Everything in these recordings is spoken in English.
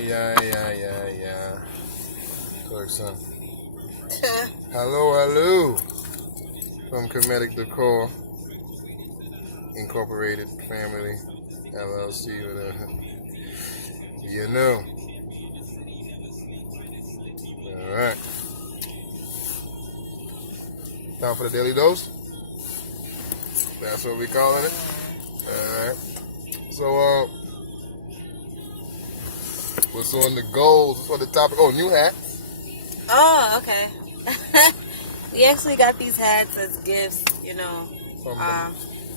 Yeah. Clarkson. Hello. From Comedic Decor Incorporated Family LLC. You know. All right. Time for the daily dose. That's what we calling it. All right. So, what's on the goals? What's on the topic? Oh, new hat. Oh, okay. We actually got these hats as gifts,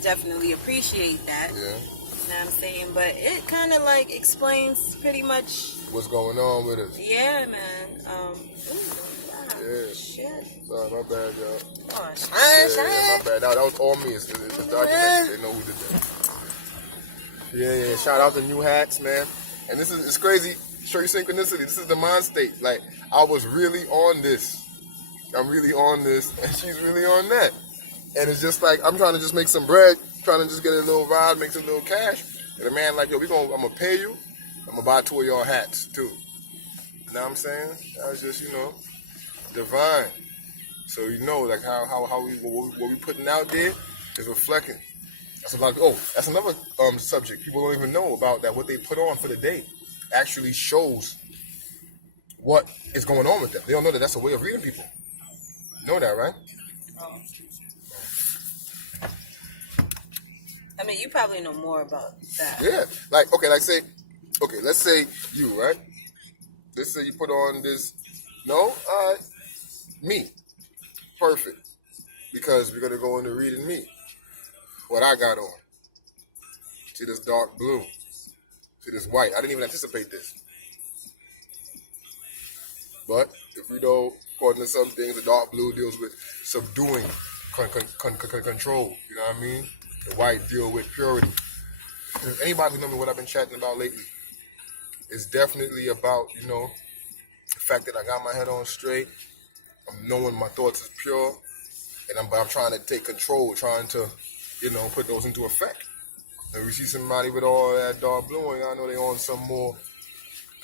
definitely appreciate that. Yeah. You know what I'm saying? But it kind of like explains pretty much what's going on with us. Yeah, man. Shit. Sorry, my bad, y'all. Oh, shine. My bad. That was all me. It's documented. They know who did that. Yeah. Shout out to New Hats, man. And it's crazy. Show you synchronicity. This is the mind state. Like, I was really on this. I'm really on this, and she's really on that. And it's just like, I'm trying to just make some bread, trying to just get a little vibe, make some little cash. And the man like, yo, I'm going to pay you. I'm going to buy 2 of y'all hats, too. You know what I'm saying? That was just, divine. So, like what we putting out there is reflecting. That's another subject. People don't even know about that. What they put on for the day actually shows what is going on with them. They don't know that that's a way of reading people. You know that, right? Oh. I mean, you probably know more about that. Yeah. Let's say you, right? Let's say you put on this. No? Me. Perfect. Because we're going to go into reading me. What I got on. See this dark blue. See this white. I didn't even anticipate this. But if we know, according to some things, the dark blue deals with subduing, control. You know what I mean? The white deal with purity. If anybody who knows me what I've been chatting about lately, it's definitely about, the fact that I got my head on straight. I'm knowing my thoughts is pure. And I'm trying to take control, trying to, put those into effect. And we see somebody with all that dark blue, and I know they on some more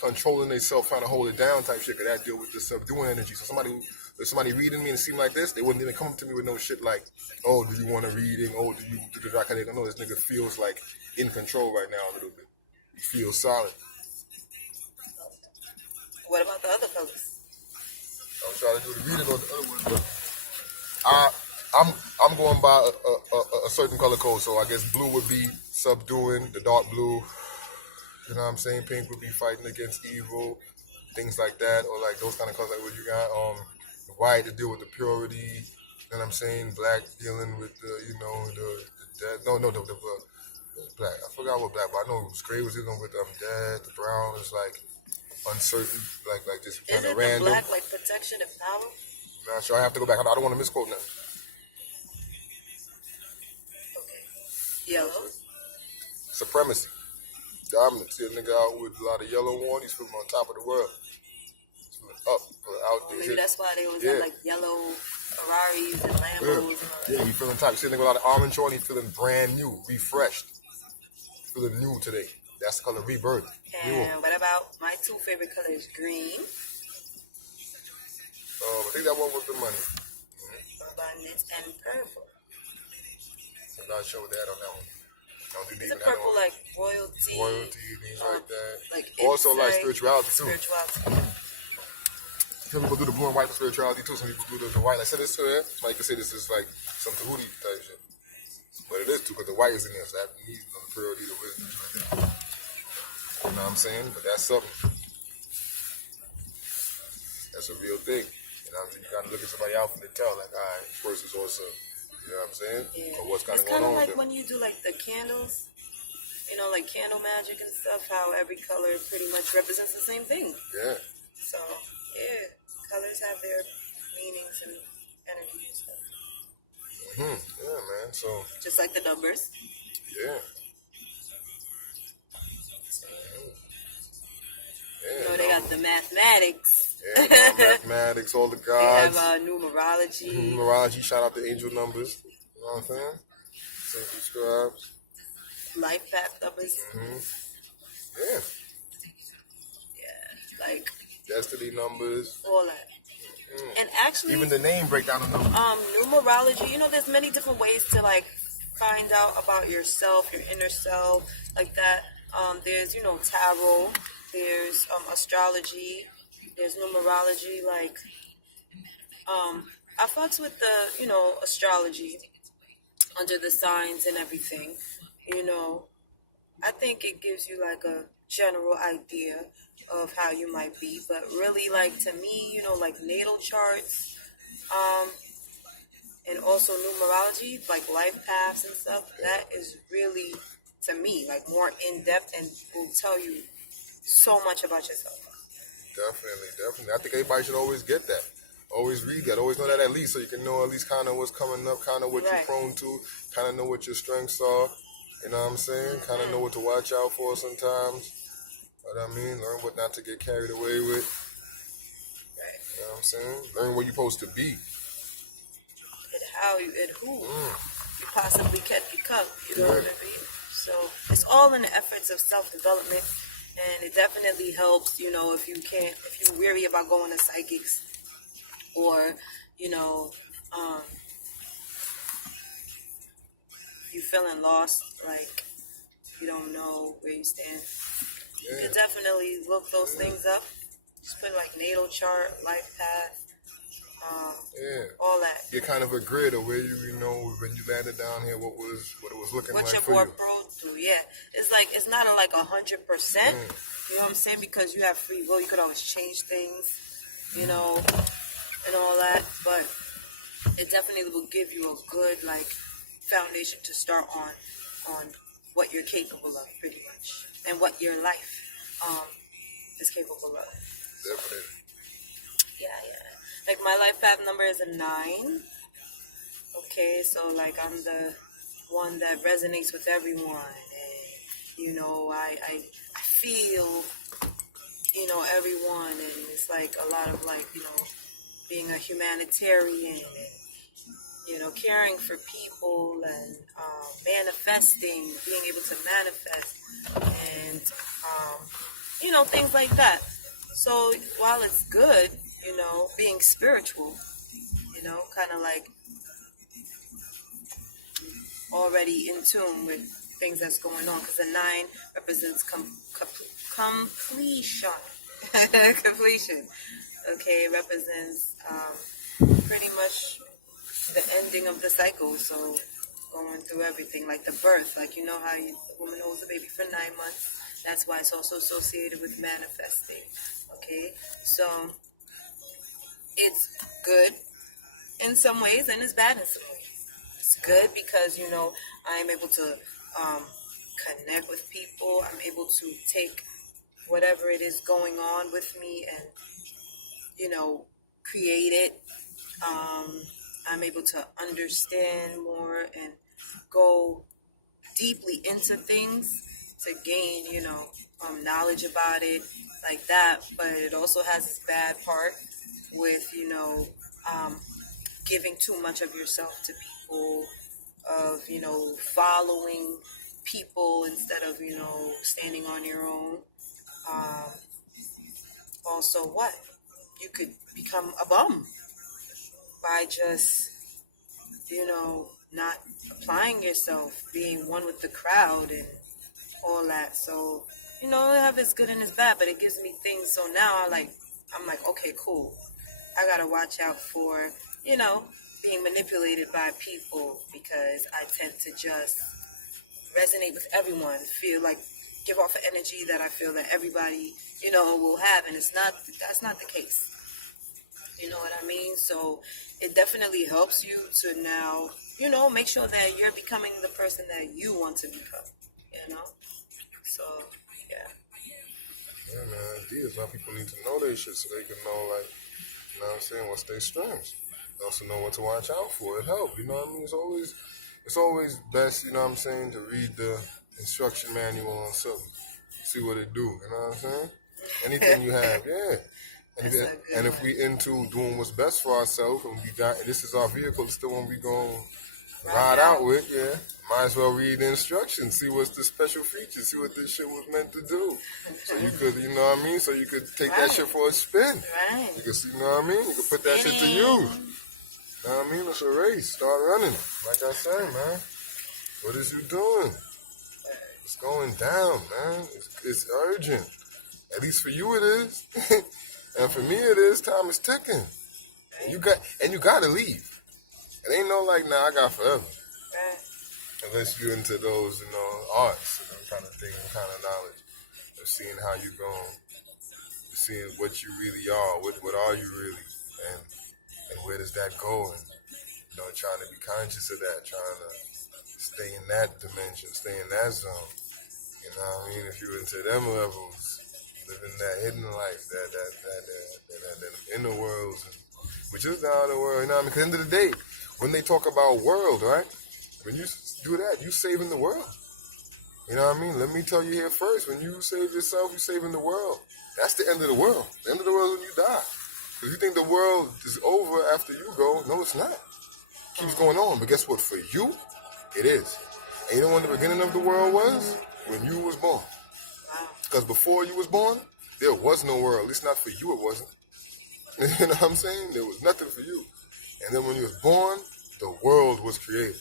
controlling themselves, trying to hold it down type shit, because that deal with the subduing energy. So somebody reading me and it seemed like this, they wouldn't even come up to me with no shit like, oh, do you want a reading? Oh, do you do the dark? They don't know this nigga feels like in control right now a little bit. He feels solid. What about the other colors? I'm trying to do the reading on the other one, but I'm going by a certain color code. So I guess blue would be subduing, the dark blue. You know what I'm saying? Pink would be fighting against evil, things like that, or like those kind of colors like what you got. The white to deal with the purity. You know what I'm saying? Black dealing with the death. The black. I forgot what black, but I know gray was dealing with death. The brown is like uncertain, like just kind of random. Is it the black like protection and power? I'm not sure. I have to go back. I don't want to misquote now. Okay. Yellow. Supremacy. Dominant. See a nigga out with a lot of yellow on. He's feeling on top of the world. He's feeling up, out there. Maybe that's why they was in like yellow Ferraris and Lambos. Yeah, he's feeling top. See a nigga with a lot of orange on. He's feeling brand new, refreshed. Feeling new today. That's the color rebirth. And what about my 2 favorite colors? Green. I think that one was the money. Abundance and purple. I'm not sure what they had on that one. It's a purple like royalty, things like that. Like also like spirituality too. Spirituality. Some people do the blue and white for spirituality too. Some people do the white. Like I said this to that. Like you say this is like some Tahuti type shit. But it is too, because the white is in there, so that needs the purity, the wisdom. You know what I'm saying? But that's something. That's a real thing. You know what I mean? You gotta look at somebody out and tell, like, all right, this person's also. You know what I'm saying? Yeah. Or what's kind of going on with them. It's kind of like when you do like the candles, like candle magic and stuff, how every color pretty much represents the same thing. Yeah. So, yeah, colors have their meanings and energy and stuff. Yeah, man. So. Just like the numbers. Yeah. They got the mathematics. Yeah, mathematics, all the gods. They have numerology. Numerology, shout out to angel numbers. You know what I'm saying? Subscribes. Life path numbers. Yeah. like Destiny numbers. all that. And actually, Even the name breakdown of numbers. numerology, you know, there's many different ways to like find out about yourself, your inner self, like that. There's, you know, tarot, there's astrology, there's numerology, like I fucks with the, you know, astrology under the signs and everything. You know, I think it gives you like a general idea of how you might be, but really, like, to me, you know, like natal charts, and also numerology, like life paths and stuff, that is really, to me, like more in depth and will tell you so much about yourself. Definitely. I think everybody should always get that. Always read that. Always know that at least, so you can know at least kind of what's coming up, kind of what you're Right. prone to, kind of know what your strengths are. You know what I'm saying? Kind of know what to watch out for sometimes. What I mean, learn what not to get carried away with. Right. You know what I'm saying? Learn where you're supposed to be. And how you, and who you possibly can become. You know what I mean? So it's all in the efforts of self-development, and it definitely helps. You know, if you're weary about going to psychics, or you know, you feeling lost, like you don't know where you stand. You can definitely look those things up. Just put like natal chart, life path, all that. Get kind of a grid of where you know when you landed down here, what it was looking What like you're for more you. prone to, yeah. It's like, it's not like 100%, you know what I'm saying? Because you have free will, you could always change things, you know, and all that. But it definitely will give you a good, like, foundation to start on what you're capable of, pretty much, and what your life is capable of. Definitely. Yeah. Like, my life path number is a 9. Okay, so like I'm the one that resonates with everyone, and you know, I feel, you know, everyone, and it's like a lot of like, you know, being a humanitarian and, you know, caring for people and manifesting, being able to manifest, and you know, things like that. So while it's good, you know, being spiritual, you know, kind of like already in tune with things that's going on, because the 9 represents completion. Completion. Okay, it represents pretty much the ending of the cycle. So going through everything, like the birth, like you know how the woman holds a baby for 9 months. That's why it's also associated with manifesting. Okay, so it's good in some ways and it's bad in some ways. It's good because, you know, I'm able to connect with people. I'm able to take whatever it is going on with me and, you know, create it. I'm able to understand more and go deeply into things to gain, you know, knowledge about it, like that. But it also has its bad part with, you know, giving too much of yourself to people, of, you know, following people instead of, you know, standing on your own. Also, what? You could become a bum by just, you know, not applying yourself, being one with the crowd and all that. So, you know, it have its good and its bad, but it gives me things. So now I'm like, okay, cool. I gotta watch out for, you know, being manipulated by people, because I tend to just resonate with everyone, feel like, give off an energy that I feel that everybody, you know, will have, and that's not the case. You know what I mean? So it definitely helps you to now, you know, make sure that you're becoming the person that you want to become, you know? So, yeah. Yeah, man. Ideas. Now people need to know their shit so they can know, like, you know what I'm saying, what's their strengths. They also know what to watch out for. It helps, you know what I mean? It's always best, you know what I'm saying, to read the instruction manual on something. See what it do, you know what I'm saying? Anything you have, yeah. And if we into doing what's best for ourselves, and this is our vehicle, it's the one we gonna ride out with, yeah. might as well read the instructions, see what's the special features, see what this shit was meant to do. So you could, you know what I mean? So you could take that shit for a spin. Right. You could see, you know what I mean? You could put that shit to use. You know what I mean? It's a race. Start running. Like I said, man. What is you doing? It's going down, man. It's urgent. At least for you it is. And for me it is. Time is ticking. And you gotta leave. It ain't no like, nah, I got forever. Right. Unless you're into those, you know, arts, you know, kind of thing, kind of knowledge of seeing how you going, seeing what you really are, what are you really, and where does that go, and, you know, trying to be conscious of that, trying to stay in that dimension, stay in that zone. You know what I mean? If you're into them levels, living that hidden life, that inner worlds, which is the outer world, you know what I mean? Because at the end of the day, when they talk about world, right? When you do that, you saving the world. You know what I mean? Let me tell you here first, when you save yourself, you're saving the world. That's the end of the world. The end of the world is when you die. If you think the world is over after you go, no, it's not. It keeps going on. But guess what? For you, it is. And you know when the beginning of the world was? When you was born. Because before you was born, there was no world. At least not for you, it wasn't. You know what I'm saying? There was nothing for you. And then when you was born, the world was created.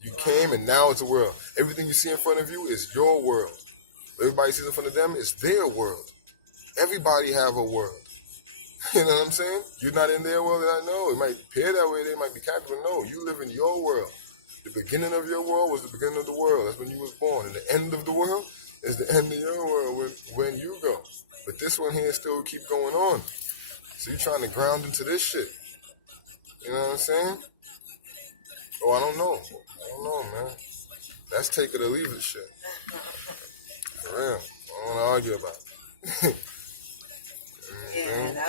You came and now it's a world. Everything you see in front of you is your world. Everybody sees in front of them is their world. Everybody have a world. You know what I'm saying? You're not in their world, and I know. It might appear that way, they might be captive, but no, you live in your world. The beginning of your world was the beginning of the world. That's when you was born. And the end of the world is the end of your world when you go. But this one here still keep going on. So you're trying to ground into this shit. You know what I'm saying? Oh, I don't know. Man. That's take it or leave it shit. For real. I don't want to argue about it. Yeah, that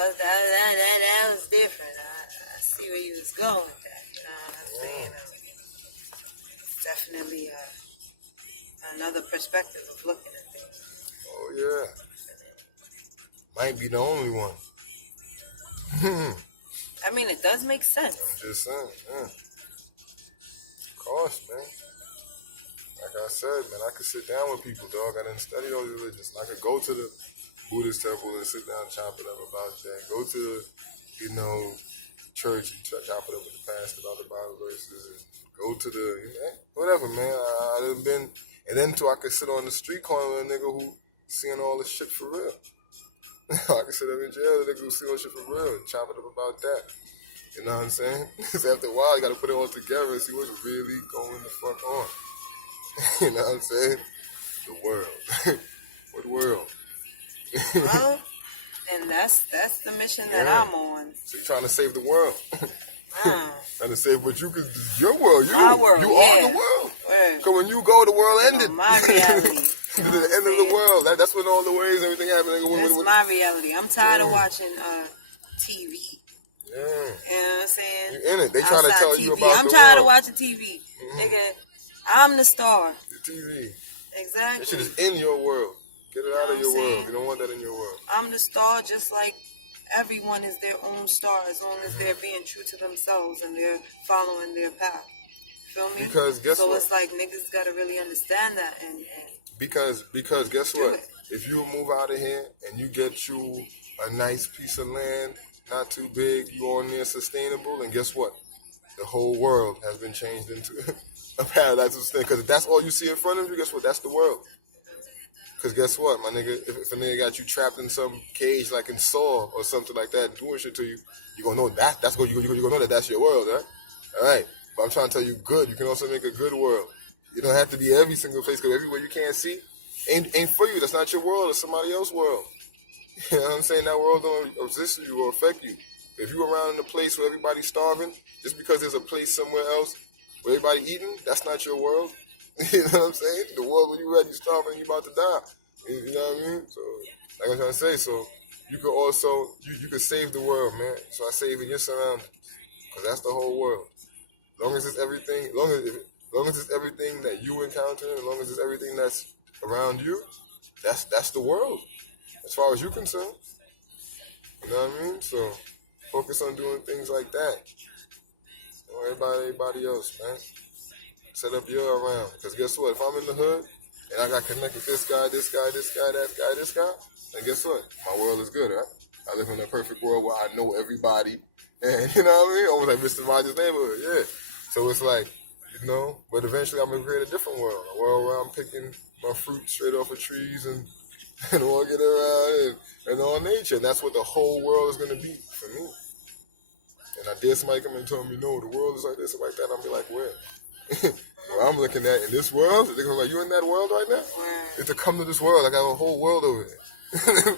was different. I see where you was going with that. You know what I'm saying? It's definitely another perspective of looking at things. Oh, yeah. Might be the only one. I mean, it does make sense. I'm just saying, yeah. Of course, man. Like I said, man, I could sit down with people, dog. I didn't study those religions. I could go to the Buddhist temple and sit down and chop it up about that. Go to the, you know, church and chop it up with the pastor about the Bible verses. And go to the, you know, whatever, man. I done been, and then too, I could sit on the street corner with a nigga who seeing all this shit for real. I could sit up in jail with a nigga who see all shit for real and chop it up about that. You know what I'm saying? Because after a while, you got to put it all together and see what's really going the fuck on. You know what I'm saying? The world. What world? Well, and that's the mission that I'm on. So you're trying to save the world. Wow. Trying to save what you could, your world. My world, you yeah. are the world. Word. Because when you go, the world ended. My reality. To the end of the world. That's when all the ways, everything happened. That's my reality. I'm tired of watching TV. Yeah. You know what I'm saying? You in it. They trying to tell TV. you about I'm the tired world. of watching TV. Nigga, I'm the star. The TV. Exactly. That shit is in your world. Get it out of your saying? world. You don't want that in your world. I'm the star just like everyone is their own star as long as they're being true to themselves and they're following their path. Feel me? Because guess so what? it's like niggas gotta really understand that and Because guess what? If you move out of here and you get you a nice piece of land, not too big, you on there sustainable, and guess what? The whole world has been changed into a paradise of sustainable. Because if that's all you see in front of you, guess what? That's the world. Because guess what, my nigga? If a nigga got you trapped in some cage like in Saw or something like that, doing shit to you, you gonna know that. That's what you gonna know that that's your world, right? All right. But I'm trying to tell you, good. You can also make a good world. You don't have to be every single place, because everywhere you can't see ain't for you. That's not your world. It's somebody else's world. You know what I'm saying? That world don't exist to you or affect you. If you around in a place where everybody's starving, just because there's a place somewhere else where everybody eating, that's not your world. You know what I'm saying? The world where you at, you starving, you about to die. You know what I mean? So, like I'm trying to say, so you could also, you could save the world, man. So I save in your surroundings, because that's the whole world. As long as it's everything, long as it's everything that you encounter, as long as it's everything that's around you, that's the world, as far as you're concerned. You know what I mean? So focus on doing things like that. Don't worry about everybody else, man. Set up your around. Because guess what? If I'm in the hood and I got connected with this guy, this guy, this guy, that guy, this guy, then guess what? My world is good, right? I live in a perfect world where I know everybody. And you know what I mean? Almost like Mr. Rogers' Neighborhood, yeah. So it's like, you know, but eventually I'm going to create a different world. A world where I'm picking my fruit straight off of trees and walking around and all nature. And that's what the whole world is going to be for me. And I dare somebody come and tell me, no, the world is like this and like that. I'll be like, where? Where I'm looking at in this world, they're going to be like, you in that world right now? It's to come to this world. I got a whole world over there.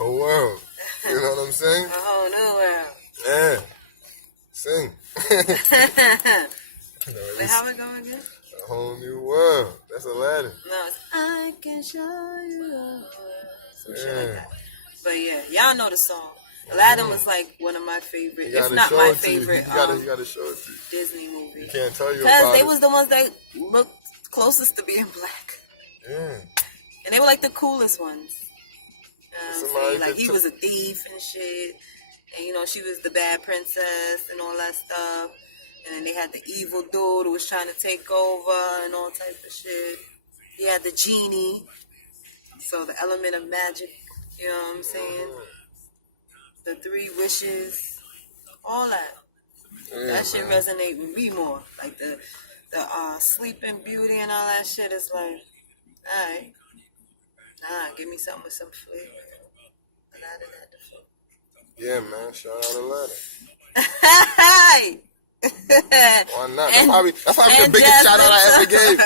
A world. You know what I'm saying? A whole new world. Yeah. Sing. Wait, how we go again? A whole new world. That's Aladdin. No, it's I can show you a world. Some shit like Yeah. that. But yeah, y'all know the song. Aladdin was like one of my favorite, You if gotta not show my it to you. favorite, You gotta show it to you. Disney movie. You can't tell you Because about they it. was the ones that looked closest to being black. Yeah. And they were like the coolest ones. Somebody Like could he was a thief and shit. And you know, she was the bad princess and all that stuff. And then they had the evil dude who was trying to take over and all type of shit. He had the genie. So the element of magic, you know what I'm saying? The 3 wishes, all that. Yeah, That shit man. resonate with me more. Like the Sleeping Beauty and all that shit is like, alright. Nah, give me something with some flavor. Aladdin had the Yeah, man. Shout out Aladdin. Hey! Why not? That's probably the and biggest Jasmine. shout out I ever gave.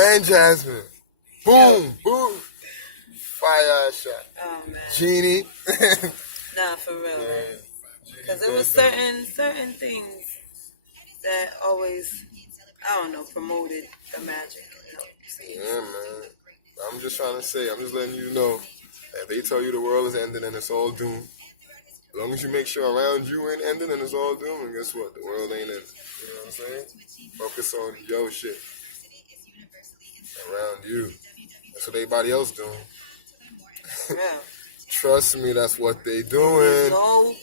And Jasmine. Boom, boom. Fire shot. Oh man. Genie. Nah, for real. Because there was certain things that always, I don't know, promoted the magic. You know, Yeah, man. I'm just trying to say, I'm just letting you know that they tell you the world is ending and it's all doomed. As long as you make sure around you ain't ending and it's all doomed, and guess what? The world ain't ending. You know what I'm saying? Focus on your shit. Around you. That's what everybody else doing. yeah. Trust me, that's what they There's doing. no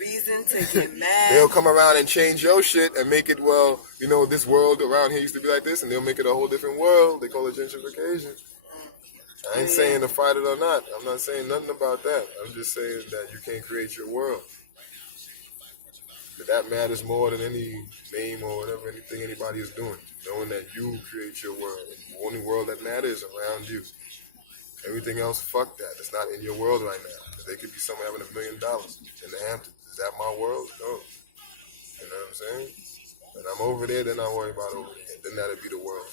reason to get mad. They'll come around and change your shit and make it, well, you know, this world around here used to be like this, and they'll make it a whole different world. They call it gentrification. I ain't saying to fight it or not. I'm not saying nothing about that. I'm just saying that you can't create your world. But that matters more than any name or whatever, anything anybody is doing. Knowing that you create your world. And the only world that matters is around you. Everything else, fuck that. It's not in your world right now. They could be someone having $1 million in the Hamptons. Is that my world? No. You know what I'm saying? When I'm over there, then I worry about over there. Then that'll be the world.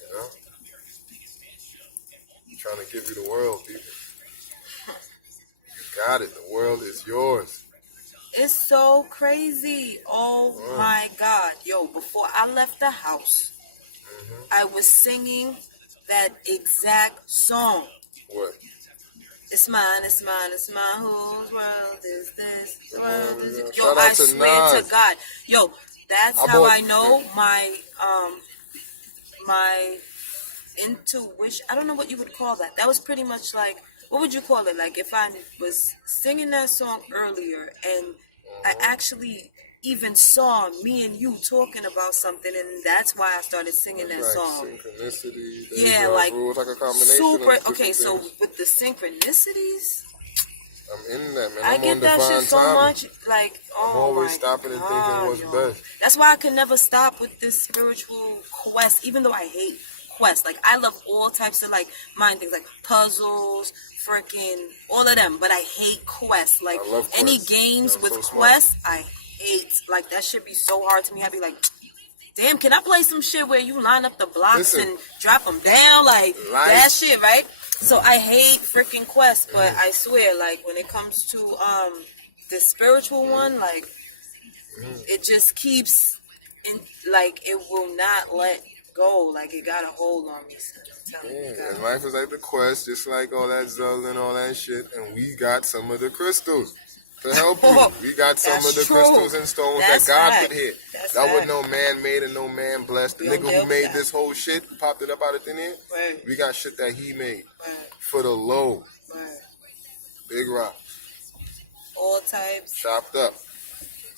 You know? I'm trying to give you the world, people. You got it. The world is yours. It's so crazy. Oh my God. Yo, before I left the house, I was singing that exact song. What? It's mine, it's mine, it's mine. Whose world is this? The world is Yeah. Yo, Shout out I to swear Nas. to God. Yo, that's I how bought- I know my intuition. I don't know what you would call that. That was pretty much like, what would you call it? Like if I was singing that song earlier and I actually even saw me and you talking about something, and that's why I started singing that Like song. synchronicity. Yeah, like rules, like a combination super. of Okay, different so things. with the synchronicities, I'm in that, man. I I'm get on that divine shit so timing. much. Like, oh I'm always my stopping and thinking God, what's yo. best. That's why I can never stop with this spiritual quest, even though I hate quests. Like, I love all types of like mind things, like puzzles, freaking all of them. But I hate quests. Like I love any quests. games I'm with so smart. quests, I hate. Like that should be so hard to me. I'd be like, damn, can I play some shit where you line up the blocks Listen. and drop them down? Like Life. that shit, right? So I hate freaking quests, but I swear, like when it comes to the spiritual one, like it just keeps in, like it will not let go. Like it got a hold on me. Son. I'm telling you, Yeah, and God. life is like the quest, just like all that Zul and all that shit. And we got some of the crystals to help you. We got some That's of the true. crystals and stones That's that God fact. put here. That's That was fact. no man made and no man blessed. The We don't nigga deal who with made that. this whole shit, popped it up out of thin air. Right. We got shit that he made Right. for the low. Right. Big rock. All types. Chopped up.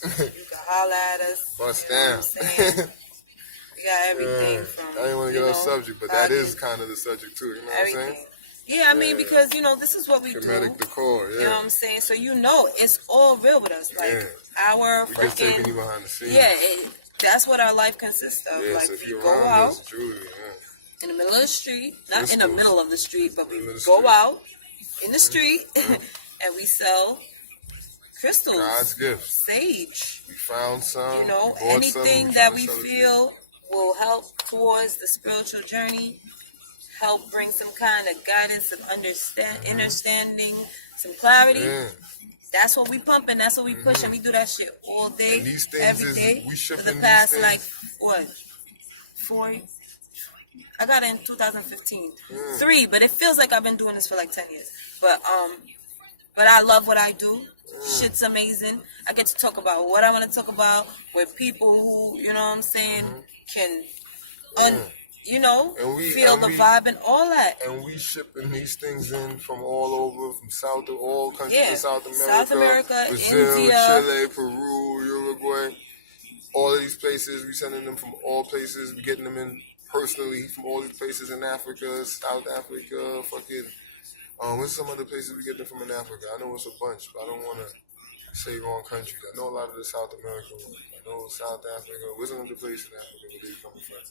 You can holler at us. Bust You know what down. I'm saying? We got everything from. I didn't want to get off subject, but that is kind of the subject too. You know what I'm saying? Yeah, I mean, because, you know, this is what we Comedic decor, You know what I'm saying? So, you know, it's all real with us. Like, our we just taking freaking... you behind the scenes. Yeah, that's what our life consists of. Yeah, like, so if we you're go around out us, Julie, in the middle of the street. Not in the middle of the street, but we go street. out in the street and we sell crystals. God's gifts. Sage. We found some. You know, we anything that we feel will help towards the spiritual journey, help bring some kind of guidance, some understanding, some clarity. Yeah. That's what we pumping. That's what we pushing. We do that shit all day, and these things every day. We for the past, like, what? 4? I got it in 2015. 3, but it feels like I've been doing this for like 10 years. But I love what I do. Shit's amazing. I get to talk about what I want to talk about with people who, you know what I'm saying, can, you know, feel the vibe and all that. And we shipping these things in from all over, from all countries of South America, Brazil, India, Chile, Peru, Uruguay. All of these places, we sending them from all places. We getting them in personally from all these places in Africa, South Africa, what's some other places we get them from in Africa? I know it's a bunch, but I don't want to say wrong countries. I know a lot of the South American ones. I know South Africa. Where's another place in Africa where they come from?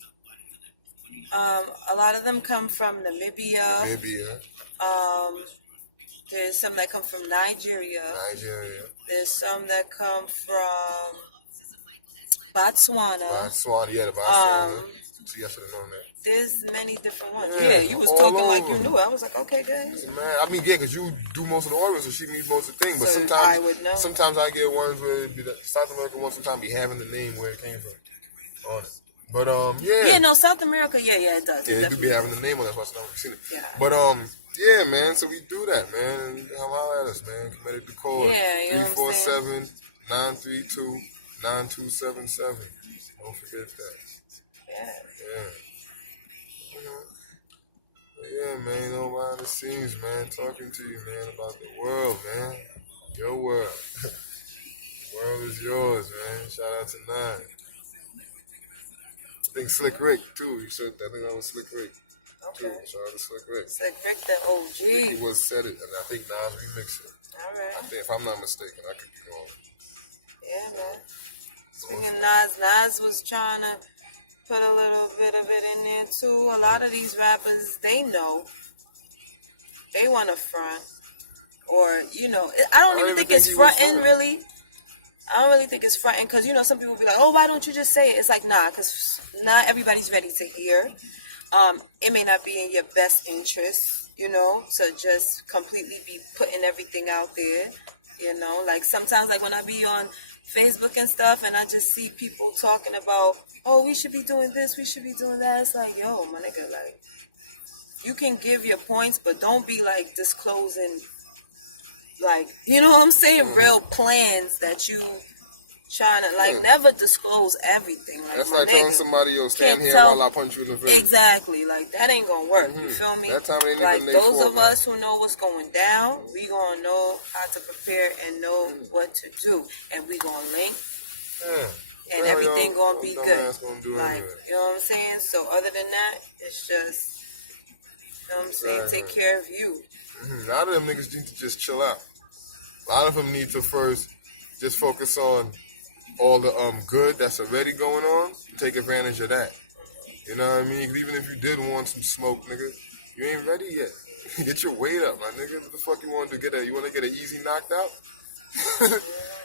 A lot of them come from Namibia. There's some that come from Nigeria. There's some that come from Botswana. The Botswana. See, I should have known that. There's many different ones. Yeah, you was talking over. Like you knew. I was like, okay, good. Man, I mean, yeah, because you do most of the orders, so she means most of the things. But so sometimes, I would know. Sometimes I get ones where the South American ones sometimes be having the name where it came from on it. But yeah. Yeah, no, South America, yeah, it does. Yeah, it do be having the name on it. That's why I've seen it. Yeah. But yeah, man. So we do that, man. And holler at us, man. Comedic Decor. Yeah, you know what I'm saying? 347-932-9277. Don't forget that. Yeah. Yeah, man, you know, behind the scenes, man, talking to you, man, about the world, man. Your world. The world is yours, man. Shout out to Nine. I think Slick Rick, too. I think that was Slick Rick, too. Shout out to Slick Rick. Slick Rick, the OG. He was said it, and I think Nas remixed it. All right. I think, if I'm not mistaken, I could be wrong. Yeah, man. Speaking of Nas was trying to put a little bit of it in there too. A lot of these rappers, they know they want to front, or you know, I don't even think it's fronting really. I don't really think it's fronting because you know some people be like, oh, why don't you just say it? It's like nah, because not everybody's ready to hear. It may not be in your best interest, you know, to just completely be putting everything out there. You know, like sometimes like when I be on Facebook and stuff and I just see people talking about, oh, we should be doing this, we should be doing that. It's like, yo, my nigga, like, you can give your points, but don't be like disclosing, like, you know what I'm saying, real plans that you trying to, like, never disclose everything. Like, that's like telling somebody, yo, stand here while I punch you in the face. Exactly. Like, that ain't gonna work. You feel me? That time ain't like, even those of us who know what's going down, we gonna know how to prepare and know what to do. And we gonna link. And everything gonna be good. Like, you know what I'm saying? So, other than that, it's just, you know what I'm saying, take care of you. A lot of them niggas need to just chill out. A lot of them need to first just focus on all the good that's already going on, take advantage of that. You know what I mean? Even if you did want some smoke, nigga, you ain't ready yet. Get your weight up, my nigga. What the fuck you want to get? You want to get an easy knocked out?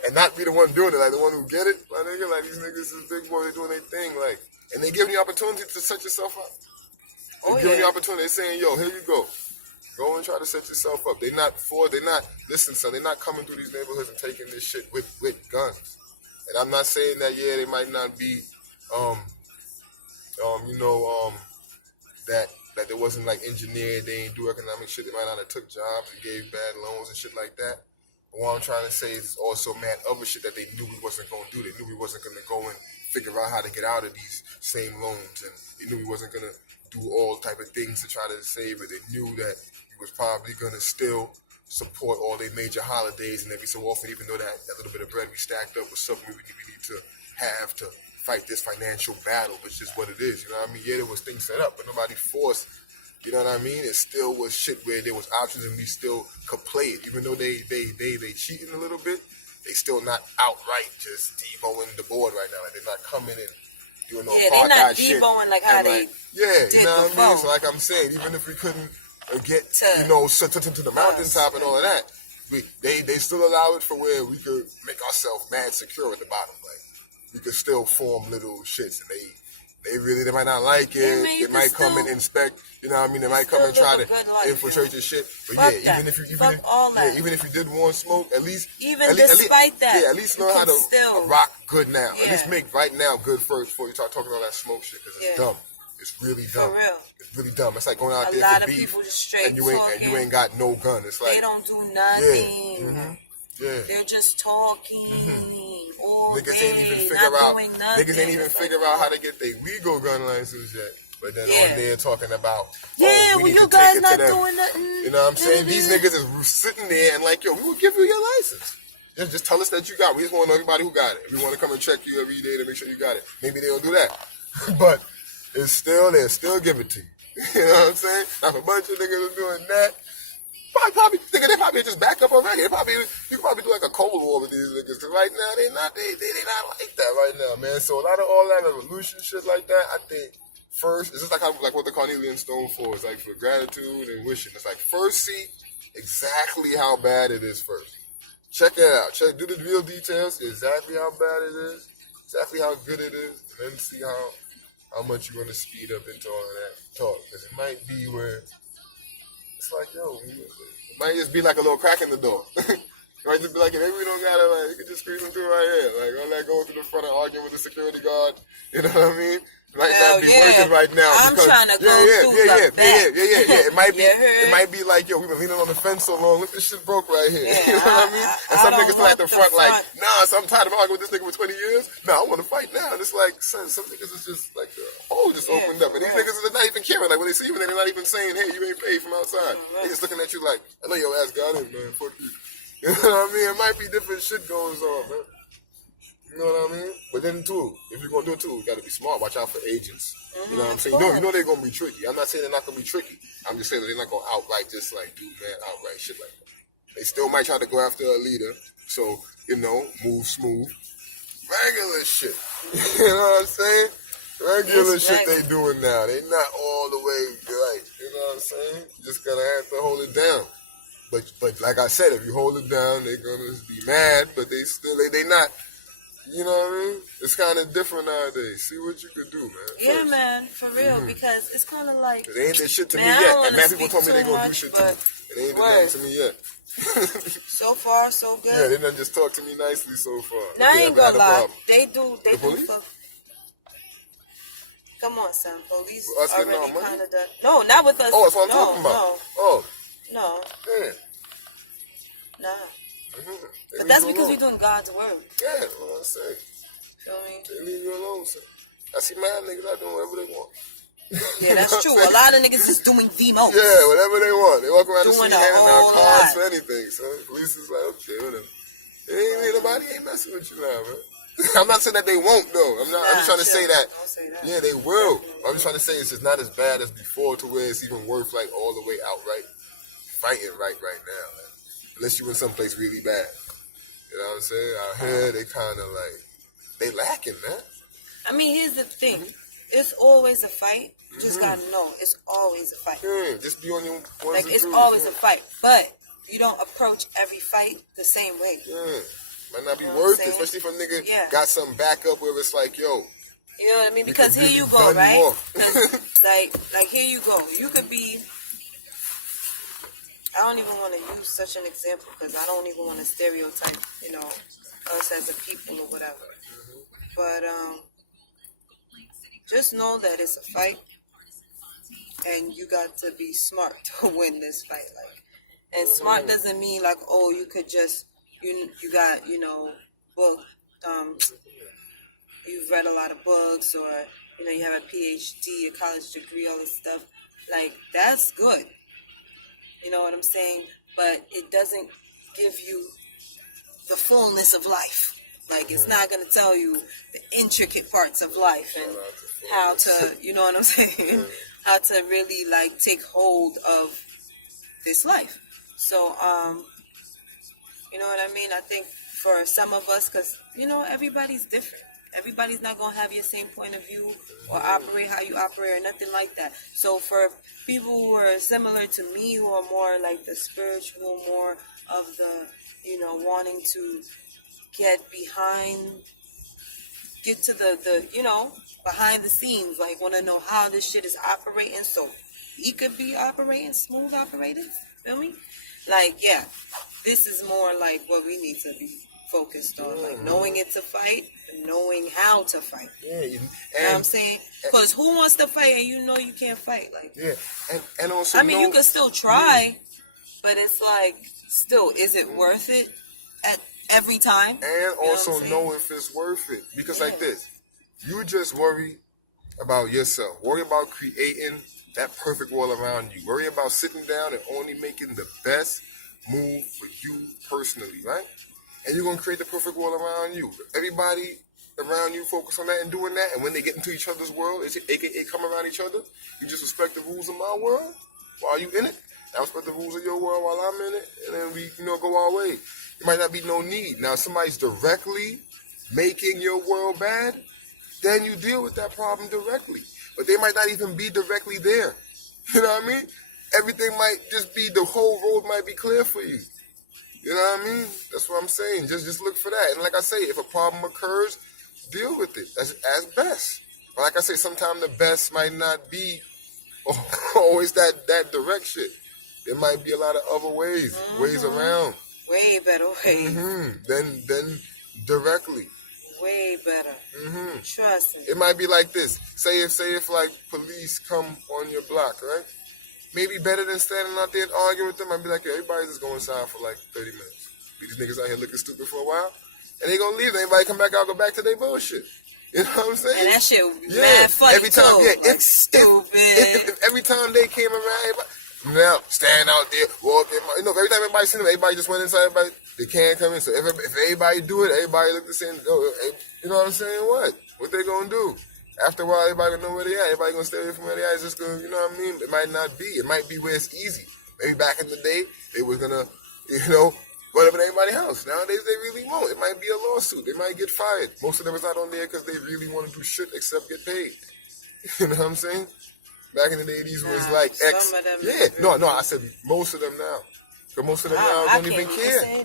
And not be the one doing it, like the one who get it, my nigga. Like these niggas is big boy, they doing their thing, like, and they giving you opportunity to set yourself up. They giving you opportunity. They saying, yo, here you go. Go and try to set yourself up. Listen, son, they're not coming through these neighborhoods and taking this shit with guns. And I'm not saying that, yeah, they might not be, that they wasn't like engineered, they ain't do economic shit, they might not have took jobs and gave bad loans and shit like that. But what I'm trying to say is also mad other shit that they knew we wasn't going to do. They knew we wasn't going to go and figure out how to get out of these same loans. And they knew we wasn't going to do all type of things to try to save it. They knew that we was probably going to still support all their major holidays, and every so often, even though that little bit of bread we stacked up was something we need to have to fight this financial battle, which is what it is. You know what I mean? Yeah, there was things set up, but nobody forced. You know what I mean? It still was shit where there was options, and we still could play it, even though they cheating a little bit. They still not outright just deboing the board right now. Like they're not coming and doing no apartheid they're not shit. deboing like how they yeah, did you know what before. I mean? So like I'm saying, even if we couldn't get to the mountaintop and all of that, they still allow it for where we could make ourselves mad secure at the bottom. Like we could still form little shits, and they might not like it. They might come and inspect. You know what I mean? They might come and try to infiltrate your shit. But yeah, even if you did want smoke, at least despite that, at least know how to rock good now. Yeah. At least make right now good first before you start talking all that smoke shit, because it's dumb. It's really dumb. For real. It's really dumb. It's like going out there for beef, and you ain't got no gun. It's like they don't do nothing. Yeah. Mm-hmm. Yeah. They're just talking all niggas day, ain't even figure out how to get their legal gun license yet. But then on there talking about we need to take it to them. Doing nothing. You know what I'm saying? These niggas is sitting there and like, yo, we will give you your license. Just tell us that you got it. We just want to know everybody who got it. We want to come and check you every day to make sure you got it. Maybe they'll do that. But it's still there. Still give it to you. You know what I'm saying? Now, if a bunch of niggas are doing that, they probably just back up already. You could probably do like a cold war with these niggas, because right now they not like that right now, man. So a lot of all that revolution shit like that, I think first it's just like what the Carnelian Stone for. It's like for gratitude and wishing. It's like first see exactly how bad it is first. Check it out. Do the real details. Exactly how bad it is. Exactly how good it is, and then see how much you want to speed up into all of that talk, because it might be where. It's like, yo, it might just be like a little crack in the door. It might just be like, maybe we don't gotta, like, you can just squeeze them through right here. Like, all that going through the front and arguing with the security guard. You know what I mean? Might not be working right now. I'm trying to go through the back. It might be like, yo, we've been leaning on the fence so long. Look, this shit broke right here. Yeah, you know what I mean? And some niggas still at the front like, nah, so I'm tired of arguing with this nigga for 20 years. Nah, I want to fight now. And it's like, son, some niggas is just like, the hole just opened up. And these niggas are not even caring. Like, when they see you, they're not even saying, hey, you ain't paid from outside. They just looking at you like, I know your ass got in, man. Fuck you. You know what I mean? It might be different shit goes on, man. You know what I mean? But then, too, if you're going to do it, too, you got to be smart. Watch out for agents. You know what I'm saying? You know they're going to be tricky. I'm not saying they're not going to be tricky. I'm just saying that they're not going to outright just, like, do, man, outright shit like that. They still might try to go after a leader. So, move smooth. Regular shit. You know what I'm saying? Regular shit they doing now. They not all the way right. You know what I'm saying? You just got to have to hold it down. But like I said, if you hold it down, they're going to be mad. But they not... You know what I mean? It's kind of different nowadays. See what you could do, man. Yeah, man, for real, because it's kind of like... They ain't did shit to me yet. And mad people told me they gonna do shit to me. And they ain't did nothing to me yet. So far, so good. Yeah, they done just talk to me nicely so far. Now, I ain't gonna lie. They do stuff. Come on, son. Police already kind of done... No, not with us. Oh, that's what I'm talking about. No. Oh. No. Yeah. Nah. Mm-hmm. But that's because we're doing God's work. Yeah, that's what I'm saying. Feel me? They leave you alone, sir. I see mad niggas out doing whatever they want. Yeah, that's true. A lot of niggas is doing the most. Yeah, whatever they want. They walk around the Doing street handing out cards lot. for anything, so the police is like, okay, whatever. Nobody ain't messing with you now, man. I'm not saying that they won't, though. I'm just trying to say that. Don't say that. Yeah, they will. I'm just trying to say it's just not as bad as before, to where it's even worth, like, all the way outright fighting right now, man. Unless you in someplace really bad. You know what I'm saying? Out here, they kind of like, they lacking, man. I mean, here's the thing. It's always a fight. You just gotta know, it's always a fight. Yeah, just be on your ones Like, and it's twos, always a fight. But you don't approach every fight the same way. Yeah. Might not be You know worth what it, I'm especially if a nigga Yeah. got some backup where it's like, yo. You know what I mean? Because could here you really go, gun you right? off. 'Cause, like, here you go. You could be... I don't even want to use such an example because I don't even want to stereotype, us as a people or whatever. But just know that it's a fight, and you got to be smart to win this fight. And smart doesn't mean like, oh, you could just you got book you've read a lot of books, or you have a PhD, a college degree, all this stuff. Like, that's good. You know what I'm saying? but it doesn't give you the fullness of life. Like, it's not going to tell you the intricate parts of life and how to, you know what I'm saying? How to really, like, take hold of this life. So, you know what I mean? I think for some of us, because, you know, everybody's different. Everybody's not going to have your same point of view or operate how you operate or nothing like that. So for people who are similar to me, who are more like the spiritual, more of the, you know, wanting to get to the you know, behind the scenes, like want to know how this shit is operating so he could be operating, smooth operating, feel me? Like, yeah, this is more like what we need to be focused on, like knowing it to fight, knowing how to fight. Yeah, you know what I'm saying? Because who wants to fight and you know you can't fight? Like, yeah, and also, I mean, you can still try, but it's like, still, is it worth it at every time? And also know if it's worth it, because like this, you just worry about yourself, worry about creating that perfect world around you, worry about sitting down and only making the best move for you personally, right? And you're going to create the perfect world around you. Everybody around you focus on that and doing that, and when they get into each other's world, aka come around each other, you just respect the rules of my world while you in it. I respect the rules of your world while I'm in it, and then we, you know, go our way. There might not be no need. Now, if somebody's directly making your world bad, then you deal with that problem directly. But they might not even be directly there. You know what I mean? Everything might just be, the whole road might be clear for you. You know what I mean? That's what I'm saying. Just look for that. And like I say, if a problem occurs, deal with it as best. But like I say, sometimes the best might not be always that direct shit. There might be a lot of other ways around. Way better ways. Than directly. Way better. Trust me. It might be like this. Say if like police come on your block, right? Maybe better than standing out there and arguing with them. I'd be like, yo, everybody's just going inside for like 30 minutes. These niggas out here looking stupid for a while. And they gonna leave. Everybody come back out, go back to their bullshit. You know what I'm saying? And that shit would be mad funny every time, too. Yeah, like, stupid. If every time they came around, everybody, now stand out there, walking. You know, every time everybody seen them, everybody just went inside. Everybody, they can't come in. So if everybody do it, everybody look the same. You know what I'm saying? What they gonna do? After a while, everybody gonna know where they at. Everybody gonna stay away from where they at. It's just gonna, you know what I mean? It might not be. It might be where it's easy. Maybe back in the day, they was gonna, you know, run up in anybody's house. Nowadays, they really won't. It might be a lawsuit. They might get fired. Most of them is not on there because they really want to do shit except get paid. You know what I'm saying? Back in the day, these was like X. Some of them. Yeah, no, I said most of them now. Because most of them now don't even care.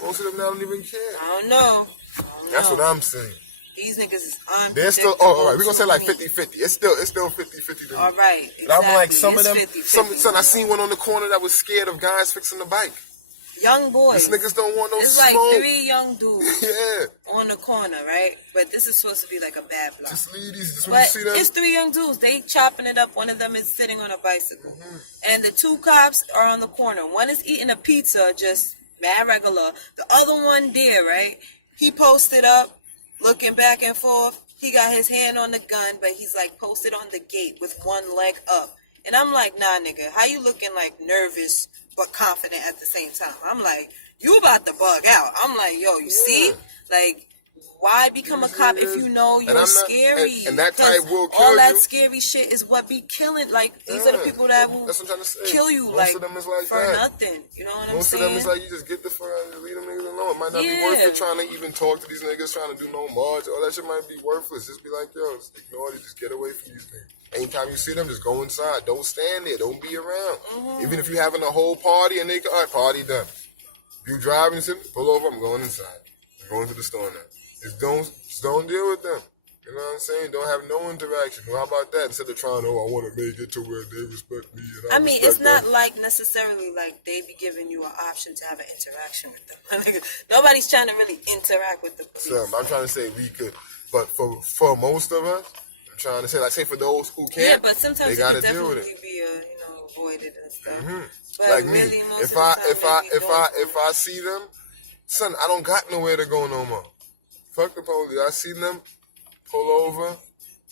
Most of them now don't even care. I don't know. That's what I'm saying. These niggas is unpredictable. They're still, all right, we're going to say like 50-50. It's still 50-50 to me. All right, exactly. But I'm like, some of them, 50-50. son, I seen one on the corner that was scared of guys fixing the bike. Young boys. These niggas don't want no it's smoke. It's like 3 young dudes yeah. on the corner, right? But this is supposed to be like a bad block. Just leave these, just when but you see them. It's 3 young dudes. They chopping it up. One of them is sitting on a bicycle. And the 2 cops are on the corner. One is eating a pizza, just mad regular. The other one there, right? He posted up, looking back and forth. He got his hand on the gun, but he's like posted on the gate with one leg up. And I'm like, nah, nigga, how you looking like nervous but confident at the same time? I'm like, you about to bug out. I'm like, yo, you see? Like, why become a cop if you know you're scary? And that type will kill all that you. Scary shit is what be killing. Like, these are the people that will kill you. Most like, of them is like for that. nothing. You know what I'm Most saying? of them is like, you just get the fuck out and leave them niggas alone. It might not be worth it trying to even talk to these niggas, trying to do no march. All that shit might be worthless. Just be like, yo, just ignore it. Just get away from these niggas. Anytime you see them, just go inside. Don't stand there. Don't be around. Even if you're having a whole party and they go, all right, party done. If you driving and pull over, I'm going inside. I'm going to the store now. Just don't deal with them. You know what I'm saying? Don't have no interaction. Well, how about that? Instead of trying, I want to make it to where they respect me. And I mean, respect it's not them. like necessarily like they be giving you an option to have an interaction with them. Nobody's trying to really interact with the police. So, I'm trying to say we could, but for most of us, I'm trying to say, like, say for those who can't, yeah, but sometimes they it gotta could deal with definitely it. be avoided and stuff. But Like really, me, most if of the time if I see them, son, I don't got nowhere to go no more. Fuck the police. I see them, pull over,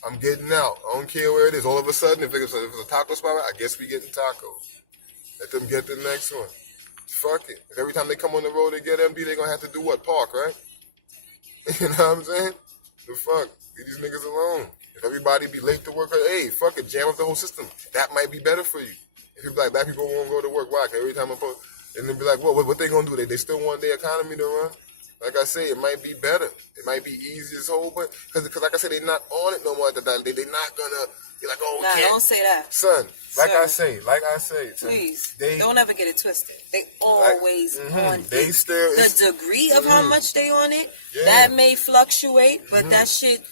I'm getting out. I don't care where it is. All of a sudden, if it's a taco spot, I guess we getting tacos. Let them get the next one. Fuck it. 'Cause every time they come on the road to get MD, they gonna have to do what? Park, right? You know what I'm saying? The fuck? Leave these niggas alone. If everybody be late to work, hey, fuck it, jam up the whole system. That might be better for you. If you be like, black people won't go to work, why? 'Cause every time I post, and then be like, what they gonna do? They still want their economy to run? Like I say, it might be better. It might be easy as whole, but because like I said, they're not on it no more at the time. They're not gonna be like, oh, we Nah, can't. don't say that. Son, like Sir. I say, son, Please, they don't ever get it twisted. They always on they it. still The degree of how much they on it, Yeah. that may fluctuate, but that shit,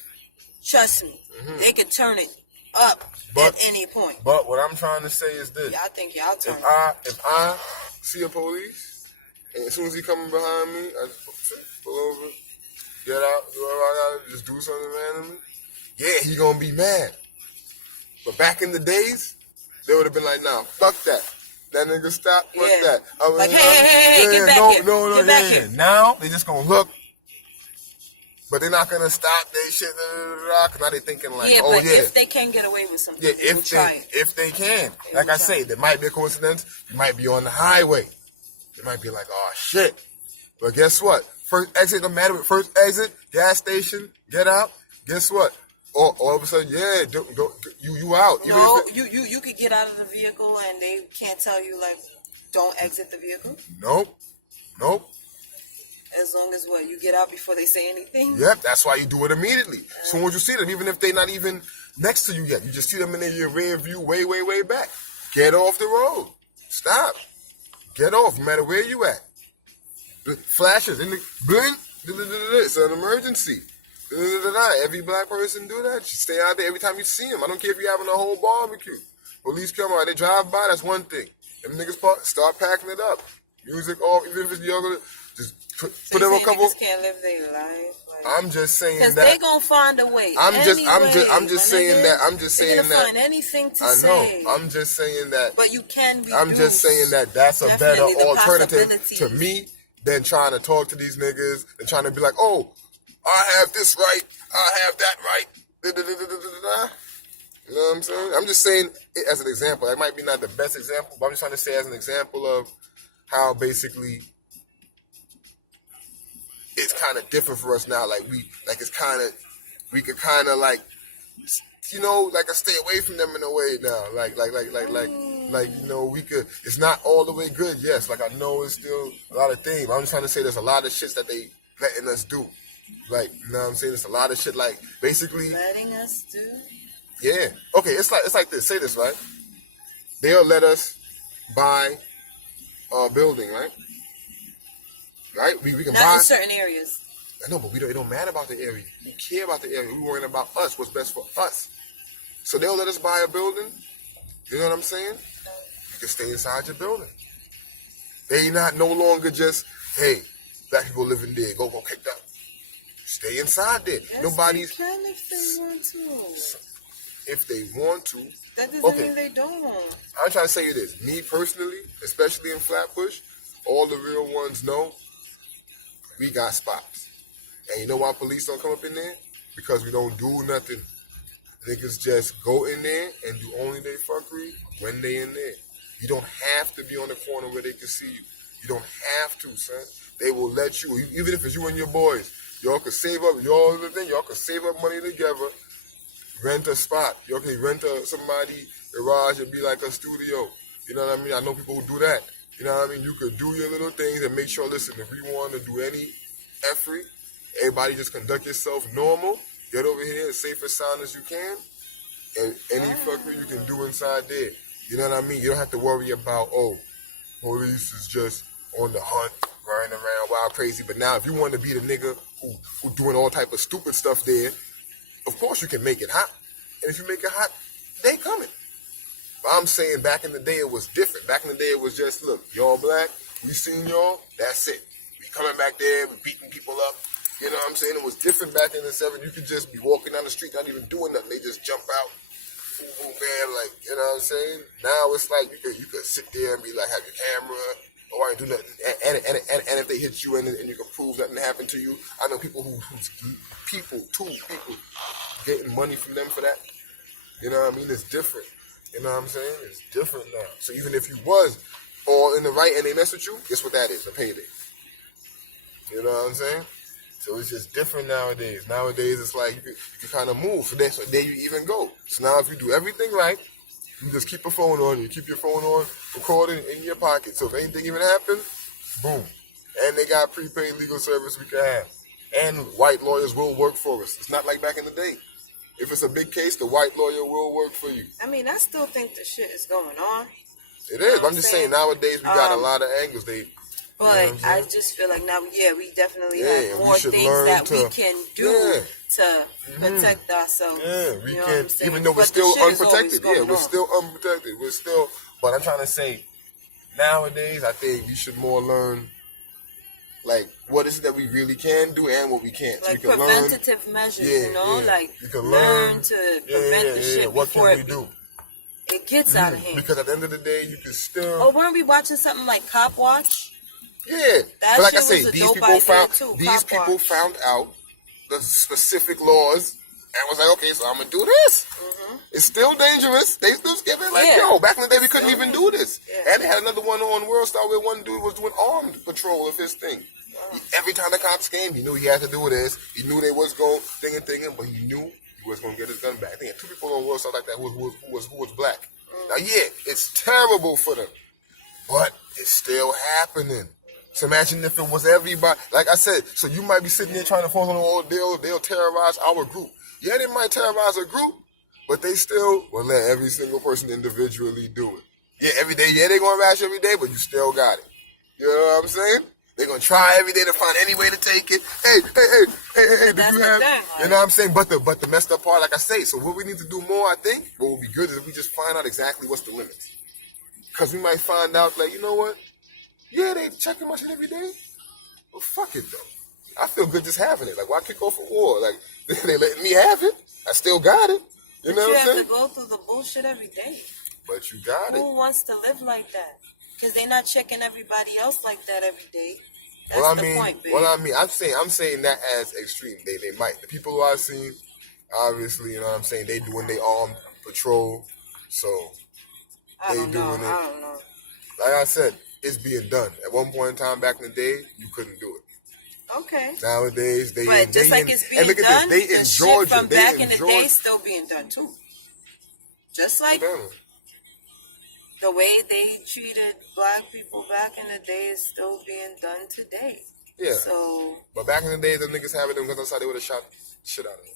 trust me, they could turn it up But- at any point. But what I'm trying to say is this: Yeah, I think y'all turn it. if I see a police, and as soon as he coming behind me, I just pull over, get out, do whatever I gotta, just do something randomly. Yeah, he gonna be mad. But back in the days, they would have been like, nah, fuck that. That nigga stop, fuck Yeah. that. I mean, Like, hey, get back here. No, Get back here. Now, they just gonna look, but they're not gonna stop their shit, cause now they thinking like, Yeah, oh but yeah. if they can get away with something, Yeah, they will try it. if they can. They Like will I try. say, there might be a coincidence. You might be on the highway. They might be like, oh shit. But guess what? First exit, no matter what, first exit, gas station, get out. Guess what? All of a sudden, yeah, go, you out. Even No, if it, you could get out of the vehicle and they can't tell you like, don't exit the vehicle. Nope. As long as what, you get out before they say anything. Yep, that's why you do it immediately. As soon as you see them, even if they're not even next to you yet, you just see them in your rear view way back. Get off the road. Stop. Get off, no matter where you at. Flashes in the blink. It's an emergency. Every black person do that. Just stay out there every time you see them. I don't care if you're having a whole barbecue. Police come out, they drive by, that's one thing. Them niggas start packing it up. Music off, even if it's younger, just put So them you a saying couple. niggas can't live their life. Like, I'm just saying because that. they gonna find a way. I'm just anyway, saying my that. nigga. I'm just They're saying gonna that. find anything to I know. say. I'm just saying that. But you can reduce. I'm just saying that that's a better definitely the alternative to possibilities. me than trying to talk to these niggas and trying to be like, oh, I have this right, I have that right. Da-da-da-da-da-da-da. You know what I'm saying? I'm just saying it as an example. That might be not the best example, but I'm just trying to say as an example of how basically it's kind of different for us now. Like we could kind of like, you know, like I stay away from them in a way now. Like you know, we could. It's not all the way good. Yes, like I know it's still a lot of things. I'm just trying to say there's a lot of shits that they letting us do. Like, you know what I'm saying? There's a lot of shit. Like basically, Letting us do. yeah. Okay, it's like this. Say this, right? They'll let us buy a building, right? Right? We can Not buy. in certain areas. I know, but it don't matter about the area. We care about the area. We're worrying about us, what's best for us. So they'll let us buy a building. You know what I'm saying? You can stay inside your building. They not no longer just, hey, black people living there, go kick that. Stay inside there. Yes, Nobody's. they can if they want to. If they want to. That doesn't Okay. mean they don't. I'm trying to say this. Me personally, especially in Flatbush, all the real ones know we got spots. And you know why police don't come up in there? Because we don't do nothing. Niggas just go in there and do only their fuckery when they in there. You don't have to be on the corner where they can see you. You don't have to, son. They will let you, even if it's you and your boys, y'all could save up, y'all could save up money together, rent a spot. Y'all can rent somebody garage and be like a studio. You know what I mean? I know people who do that. You know what I mean? You could do your little things and make sure, listen, if we want to do any effort, everybody just conduct yourself normal. Get over here as safe and sound as you can. And any fuckery you can do inside there. You know what I mean? You don't have to worry about, oh, police is just on the hunt, running around wild crazy. But now if you want to be the nigga who doing all type of stupid stuff there, of course you can make it hot. And if you make it hot, they coming. But I'm saying back in the day it was different. Back in the day it was just, look, y'all black, we seen y'all, that's it. We coming back there, we beating people up. You know what I'm saying? It was different back in the 70s. You could just be walking down the street, not even doing nothing. They just jump out, boom, boom, bam, like, you know what I'm saying? Now it's like you could sit there and be like, have your camera, or I ain't do nothing. And if they hit you and you can prove nothing happened to you, I know people people getting money from them for that. You know what I mean? It's different. You know what I'm saying? It's different now. So even if you was all in the right and they mess with you, guess what that is? A payday. You know what I'm saying? So it's just different nowadays. Nowadays, it's like you can kind of move. So that's there you even go. So now if you do everything right, you just keep your phone on. You keep your phone on, recording in your pocket. So if anything even happens, boom. And they got prepaid legal service we can have. And white lawyers will work for us. It's not like back in the day. If it's a big case, the white lawyer will work for you. I mean, I still think the shit is going on. It is. I'm just saying nowadays we got a lot of angles. But I just feel like now, we definitely have more things that we can do to protect ourselves. Yeah, we can, even though we're But still the shit is unprotected. always Yeah, going we're on. still unprotected. We're still, but I'm trying to say, nowadays, I think we should more learn, like, what is it that we really can do and what we can't. Like so we can preventative measures, like you can learn to prevent the shit what before can we do? It gets out of hand. Because at the end of the day, you can still... Oh, weren't we watching something like Cop Watch? Yeah, That but like I shit say, was a these dope people idea found too, these Cop people Watch. found out the specific laws and was like, okay, so I'm gonna do this. It's still dangerous. They still skip it. Like, yo, back in the day we couldn't even do this. Yeah. And they had another one on World Star where one dude was doing armed patrol of his thing. Every time the cops came, he knew he had to do this. He knew they was going thinking, but he knew he was gonna get his gun back. I think he had 2 people on World Star like that who was black. Now, it's terrible for them, but it's still happening. So imagine if it was everybody. Like I said, so you might be sitting there trying to form on they'll terrorize our group. Yeah, they might terrorize a group, but they still will let every single person individually do it. Yeah, every day, they're going to rash every day, but you still got it. You know what I'm saying? They're going to try every day to find any way to take it. Hey, did you have... You know what I'm saying? But the messed up part, like I say, so what we need to do more, I think, what would be good is if we just find out exactly what's the limits. Because we might find out, like, you know what? Yeah, they checking my shit every day. Well, fuck it, though. I feel good just having it. Like, why kick off a war? Like, they letting me have it. I still got it. You know what I'm saying? You have to go through the bullshit every day. But you got it. Who wants to live like that? Because they're not checking everybody else like that every day. That's the point, baby. I'm saying that as extreme. They might. The people who I've seen, obviously, you know what I'm saying, they doing their armed patrol. So, I don't know. Like I said, it's being done. At one point in time back in the day, you couldn't do it. Okay. Nowadays, it's being and look done. At They the in shit Georgia. from back in the day still being done too. Just like the way they treated black people back in the day is still being done today. Yeah. So. But back in the day, the niggas having them guns outside, they would have shot shit out of them.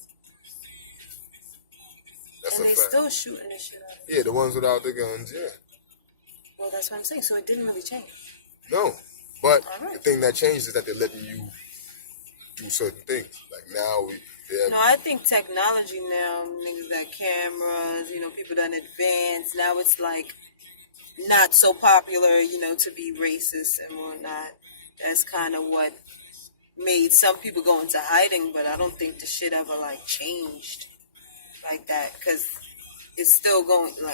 That's and a they fact. still shooting the shit out of them. Yeah, the ones without the guns, yeah. Well, that's what I'm saying. So it didn't really change. No. But the thing that changed is that they're letting you do certain things. Like now, I think technology now, niggas got cameras, people done advanced. Now it's like not so popular, to be racist and whatnot. That's kind of what made some people go into hiding, but I don't think the shit ever changed like that because it's still going on.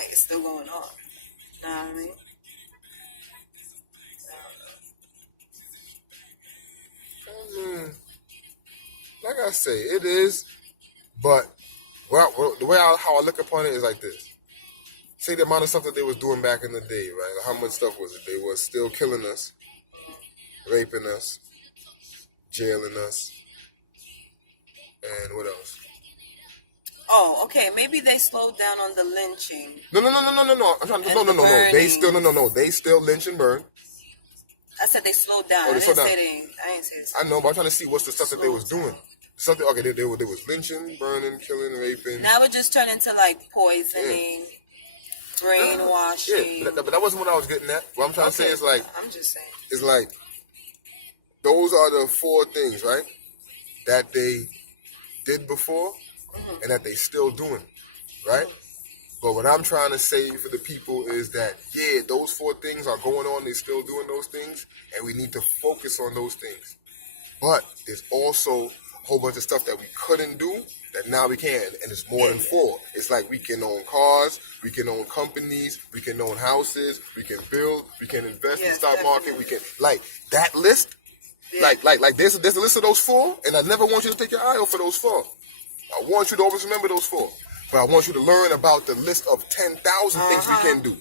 Know what I mean? Like I say, it is, but the way how I look upon it is like this. Say the amount of stuff that they was doing back in the day, right? How much stuff was it? They was still killing us, raping us, jailing us, and what else? Oh, okay. Maybe they slowed down on the lynching. No. No. They still lynch and burn. I said they slowed down. I didn't say this. I know, but I'm trying to see what's the stuff that they was doing. Something they was lynching, burning, killing, raping. Now it just turned into poisoning, brainwashing. Yeah, but that wasn't what I was getting at. What I'm trying to say is I'm just saying. It's like those are the 4 things, right? That they did before and that they still doing, right? But what I'm trying to say for the people is that, those 4 things are going on. They're still doing those things, and we need to focus on those things. But there's also a whole bunch of stuff that we couldn't do that now we can, and it's more than 4. It's like we can own cars, we can own companies, we can own houses, we can build, we can invest in the stock market, we can, that list, there's a list of those 4, and I never want you to take your eye off of those 4. I want you to always remember those 4. But I want you to learn about the list of 10,000 things we can do.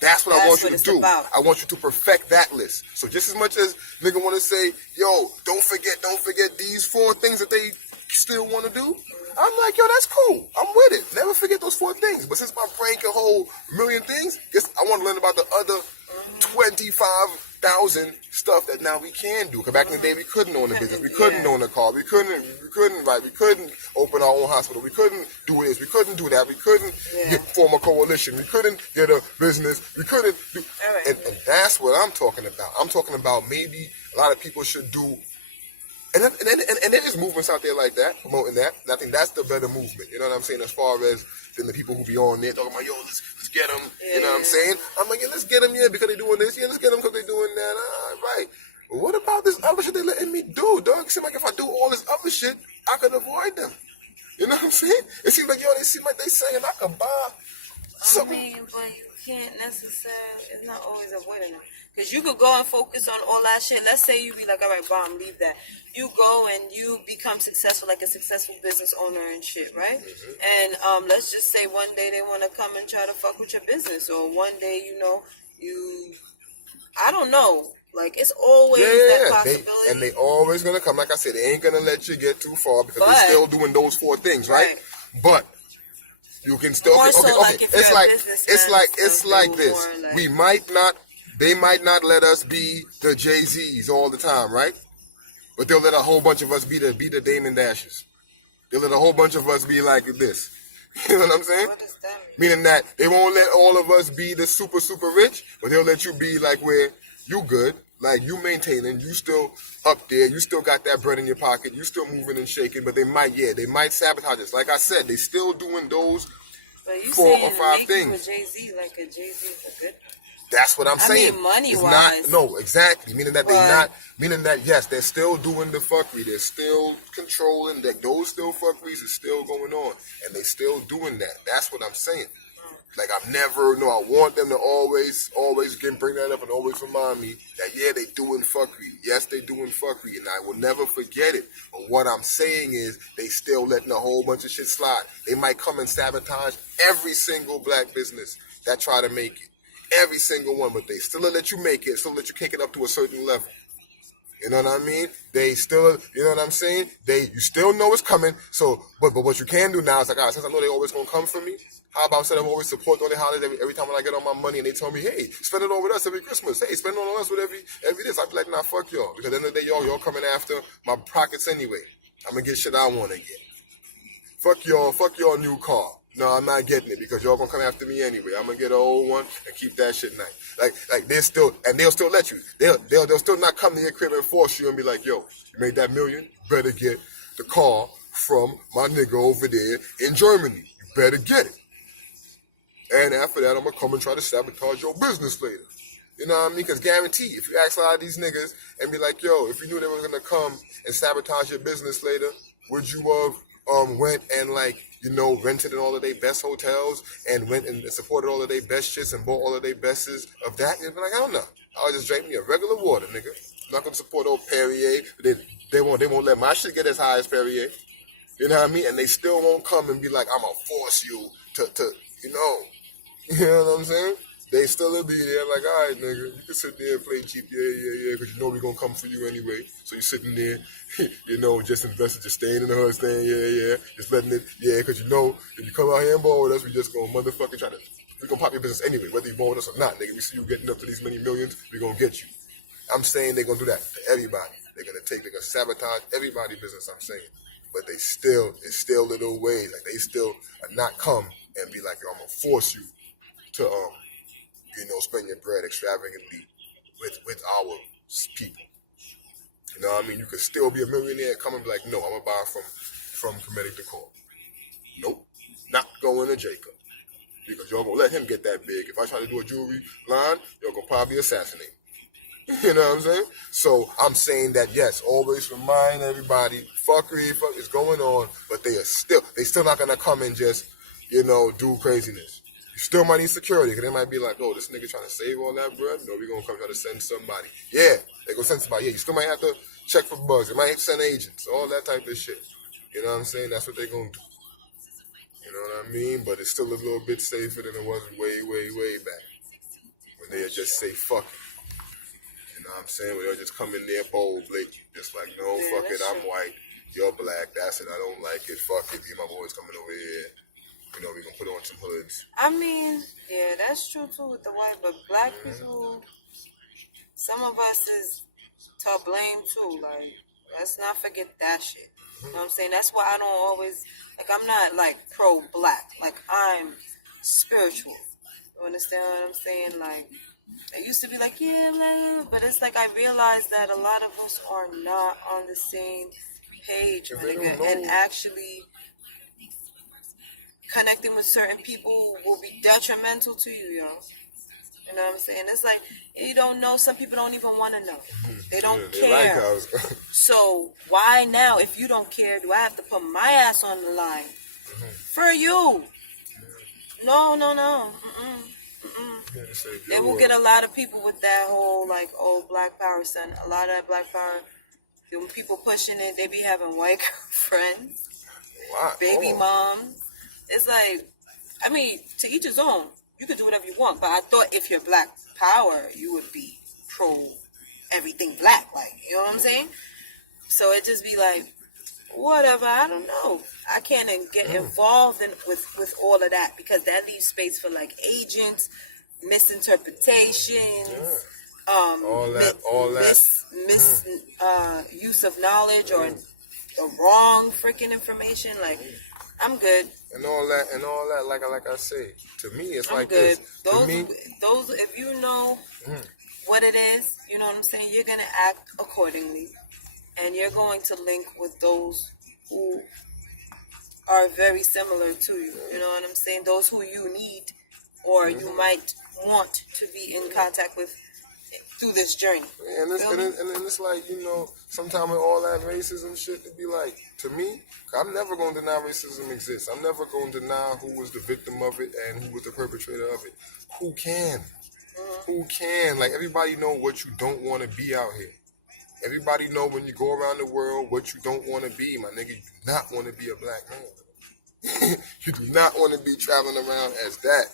That's what I want you to it's do. about. I want you to perfect that list. So just as much as nigga want to say, yo, don't forget these 4 things that they still want to do. I'm like, yo, that's cool. I'm with it. Never forget those 4 things. But since my brain can hold a million things, I want to learn about the other 25,000 stuff that now we can do. Because back in the day, we couldn't own a business. We couldn't own a car. We couldn't write. We couldn't open our own hospital. We couldn't do this. We couldn't do that. We couldn't form a coalition. We couldn't get a business. We couldn't do... And that's what I'm talking about. I'm talking about maybe a lot of people should do... And there's movements out there like that, promoting that. And I think that's the better movement. You know what I'm saying? As far as than the people who be on there talking about, yo, let's get them. You know what I'm saying? I'm like, yeah, let's get them, because they're doing this. Yeah, let's get them because they're doing that. Right. But what about this other shit they letting me do, dog? It seems like if I do all this other shit, I could avoid them. You know what I'm saying? It seems like, they seem like they saying I could buy something. I mean, but you can't necessarily, it's not always avoiding them. Because you could go and focus on all that shit. Let's say you be like, all right, bomb, leave that. You go and you become successful, like a successful business owner and shit, right? And let's just say one day they want to come and try to fuck with your business. Or one day, I don't know. Like, it's always that possibility. And they always going to come. Like I said, they ain't going to let you get too far because they're still doing those 4 things, right? But you can still... More okay. Like if it's like this. They might not let us be the Jay-Z's all the time, right? But they'll let a whole bunch of us be the Damon Dashes. They'll let a whole bunch of us be like this. You know what I'm saying? What does that mean? Meaning that they won't let all of us be the super, super rich, but they'll let you be like where you good, like you maintaining, you still up there, you still got that bread in your pocket, you still moving and shaking, but they might sabotage us. Like I said, they still doing those 4 or 5 things. With Jay-Z, like a Jay-Z is a good... That's what I'm saying. I mean, money-wise. No, exactly. Meaning that yes, they're still doing the fuckery. They're still controlling that. Those still fuckeries is still going on. And they still doing that. That's what I'm saying. Like, I want them to always bring that up and always remind me that, they doing fuckery. Yes, they doing fuckery. And I will never forget it. But what I'm saying is they still letting a whole bunch of shit slide. They might come and sabotage every single black business that try to make it. Every single one, but they still let you make it, still let you kick it up to a certain level. You know what I mean? They still, you know what I'm saying? You still know it's coming. So, but what you can do now is like, all right, since I know they always gonna come for me, how about instead of always supporting all the holidays every time when I get all my money and they tell me, hey, spend it all with us every Christmas. Hey, spend it all on us with every this. I'd be like, nah, fuck y'all. Because at the end of the day, y'all coming after my pockets anyway. I'm gonna get shit I wanna get. Fuck y'all new car. No, I'm not getting it because y'all gonna come after me anyway. I'm gonna get an old one and keep that shit nice. Like they'll still let you. They'll still not come to your crib and force you and be like, yo, you made that million, you better get the car from my nigga over there in Germany. You better get it. And after that, I'm gonna come and try to sabotage your business later. You know what I mean? Because guarantee, if you ask a lot of these niggas and be like, yo, if you knew they were gonna come and sabotage your business later, would you have went and rented in all of their best hotels and went and supported all of their best shits and bought all of their bestes of that? You'd be like, hell no. I'll just drink me a regular water, nigga. I'm not gonna support old Perrier. They won't let my shit get as high as Perrier. You know what I mean? And they still won't come and be like, I'm gonna force you to you know what I'm saying? They still will be there like, all right, nigga, you can sit there and play cheap, because you know we're going to come for you anyway. So you're sitting there, just invested, just staying in the hood, staying, just letting it, because if you come out here and ball with us, we just going to motherfucking we're going to pop your business anyway, whether you ball with us or not, nigga. We see you getting up to these many millions, we're going to get you. I'm saying they're going to do that to everybody. They're going to sabotage everybody's business, I'm saying. But it's still little ways, like they still not come and be like, yo, I'm going to force you to, spend your bread extravagantly with our people. You know what I mean? You could still be a millionaire and come and be like, no, I'm going to buy from Comedic Decor. Nope. Not going to Jacob. Because y'all going to let him get that big. If I try to do a jewelry line, y'all going to probably assassinate me. You know what I'm saying? So I'm saying that, yes, always remind everybody, fuckery is going on, but they still not going to come and just, do craziness. You still might need security, because they might be like, oh, this nigga trying to save all that bread? No, we going to come try to send somebody. Yeah, they going to send somebody. Yeah, you still might have to check for bugs. They might have to send agents, all that type of shit. You know what I'm saying? That's what they going to do. You know what I mean? But it's still a little bit safer than it was way, way, way back. and they'll just say fuck it. You know what I'm saying? They'll just come in there bold, blatant, just like, no, Yeah, fuck it, that's I'm true. white, you're black, that's it, I don't like it, fuck it, me and my boys coming over here. You know, we gonna put on some hoods. I mean, yeah, that's true too with the white, but black people, some of us is to blame too. Like, let's not forget that shit. You know what I'm saying? That's why I don't always, like, I'm not like pro-black. Like, I'm spiritual. You understand what I'm saying? Like, I used to be like, yeah, blah, blah, but it's like I realized that a lot of us are not on the same page, If my they don't nigga, know- and actually connecting with certain people will be detrimental to you, yo. You know what I'm saying? It's like, you don't know. Some people don't even want to know. They don't They care. like us. So why now, if you don't care, do I have to put my ass on the line for you? No. Yeah, say, They yo, will get a lot of people with that whole like, oh, black power, son. A lot of that black power, when people pushing it, they be having white girlfriends, lot. baby Oh. moms. It's like, I mean, to each his own. You can do whatever you want, but I thought if you're black power, you would be pro everything black, like, you know what I'm saying? So it just be like, whatever, I don't know. I can't get involved with all of that because that leaves space for like agents, misinterpretations, All that. use of knowledge or the wrong freaking information. Like, I'm good. And all that, like I say, to me, it's I'm like good. this. Those, To me, if you know what it is, you know what I'm saying, you're gonna act accordingly, and you're going to link with those who are very similar to you. You know what I'm saying? Those who you need, or you might want to be in contact with through this journey. and it's, Feel and, me? it, and it's like, you know, sometimes with all that racism shit, to be like, to me, I'm never going to deny racism exists. I'm never going to deny who was the victim of it and who was the perpetrator of it. Who can? Who can? Like, everybody know what you don't want to be out here. Everybody know when you go around the world what you don't want to be, my nigga. You do not want to be a black man. You do not want to be traveling around as that.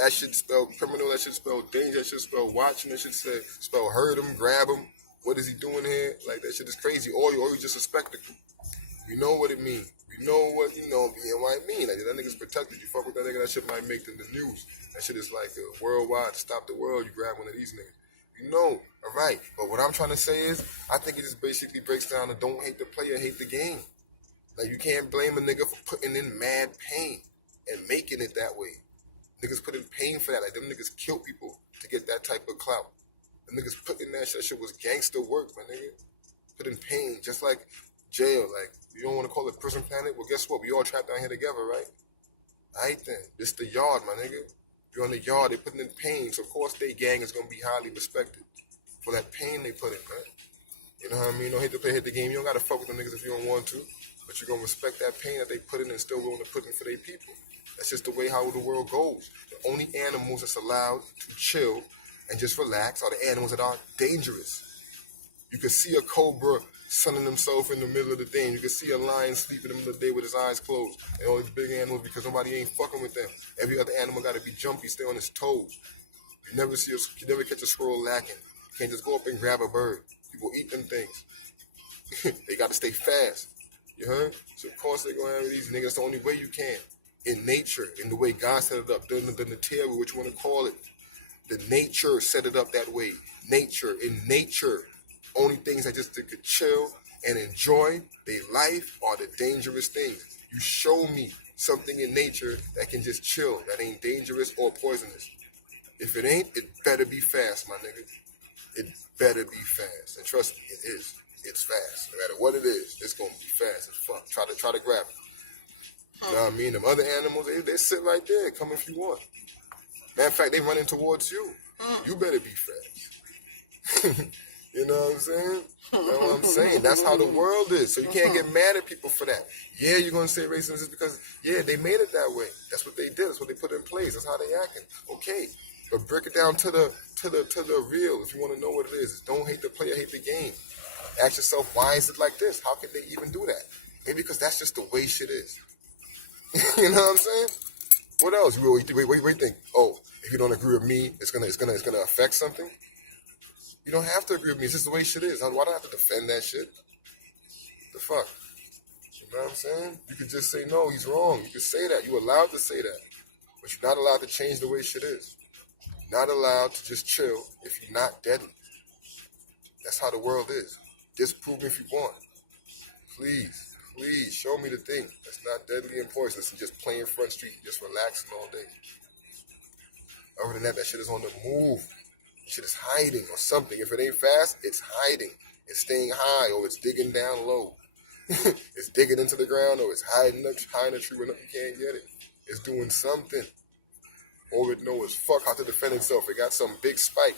That should spell criminal. That should spell danger. That should spell watching. That should spell hurt him, grab him. What is he doing here? Like, that shit is crazy. Or you just a spectacle. We know what it means. We know what, you know, being white mean. Like, that nigga's protected. You fuck with that nigga, that shit might make the news. That shit is like a worldwide. Stop the world. You grab one of these niggas. You know, all right. But what I'm trying to say is, I think it just basically breaks down to don't hate the player, hate the game. Like, you can't blame a nigga for putting in mad pain and making it that way. Niggas put in pain for that. Like, them niggas kill people to get that type of clout. The niggas put in that shit. That shit was gangster work, my nigga. Put in pain, just like jail. Like, you don't want to call it prison planet? Well, guess what? We all trapped down here together, right? All right, then. This the yard, my nigga. You're on the yard. They putting in pain. So, of course, they gang is going to be highly respected for that pain they put in, man. You know what I mean? Don't hate to play, hit the game. You don't got to fuck with them niggas if you don't want to. But you're going to respect that pain that they put in and still willing to put in for their people. That's just the way how the world goes. The only animals that's allowed to chill and just relax are the animals that are dangerous. You can see a cobra sunning himself in the middle of the day. You can see a lion sleeping in the middle of the day with his eyes closed. And all these big animals, because nobody ain't fucking with them. Every other animal got to be jumpy, stay on his toes. You never catch a squirrel lacking. You can't just go up and grab a bird. People eat them things. They got to stay fast. You heard? So of course they gonna have these niggas. That's the only way you can. In nature, in the way God set it up, the Natera, what you want to call it. The nature set it up that way. Nature, in nature, only things that just could chill and enjoy their life are the dangerous things. You show me something in nature that can just chill, that ain't dangerous or poisonous. If it ain't, it better be fast, my nigga. It better be fast. And trust me, it is. It's fast. No matter what it is, it's gonna be fast as fuck. Try to grab it. You know what I mean? Them other animals, they sit right there. Come if you want. Matter of fact, they running towards you. You better be fast. You know what I'm saying? That's what I'm saying. That's how the world is. So you can't get mad at people for that. Yeah, you're gonna say racism is because they made it that way. That's what they did. That's what they put in place. That's how they acting. Okay, but break it down to the real. If you want to know what it is, don't hate the player, hate the game. Ask yourself, why is it like this? How can they even do that? Maybe because that's just the way shit is. You know what I'm saying? What else? Wait, think. Oh, if you don't agree with me, it's gonna affect something. You don't have to agree with me. It's just the way shit is. Why do I have to defend that shit? The fuck? You know what I'm saying? You could just say, no, he's wrong. You could say that. You're allowed to say that. But you're not allowed to change the way shit is. You're not allowed to just chill if you're not deadly. That's how the world is. Disprove me if you want. Please, please show me the thing that's not deadly and poisonous and just playing Front Street, just relaxing all day. Other than that, that shit is on the move. Shit is hiding or something. If it ain't fast, it's hiding. It's staying high or it's digging down low. It's digging into the ground or it's hiding up high in a tree where you can't get it. It's doing something. All it knows is fuck how to defend itself. It got some big spike.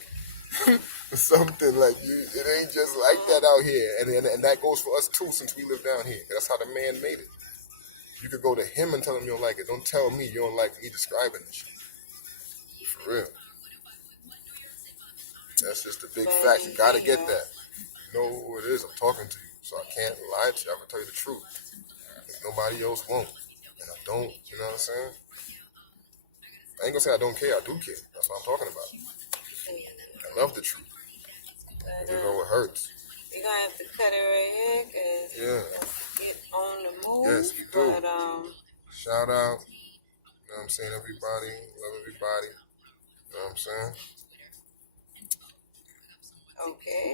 Something like you. It ain't just like that out here. And that goes for us too since we live down here. That's how the man made it. You could go to him and tell him you don't like it. Don't tell me you don't like me describing this shit. For real. That's just a big fact. You gotta get that. You know who it is. I'm talking to you. So I can't lie to you. I'm gonna tell you the truth. If nobody else won't. And I don't. You know what I'm saying? I ain't gonna say I don't care. I do care. That's what I'm talking about. I love the truth. Even though it hurts. We're gonna have to cut it right here because get on the move. Yes, we do. But, shout out. You know what I'm saying? Everybody. Love everybody. You know what I'm saying? Okay.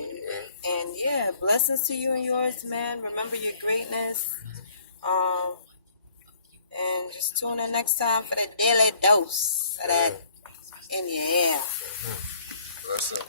And yeah, blessings to you and yours, man. Remember your greatness. And just tune in next time for the daily dose of that in your ear. Bless up.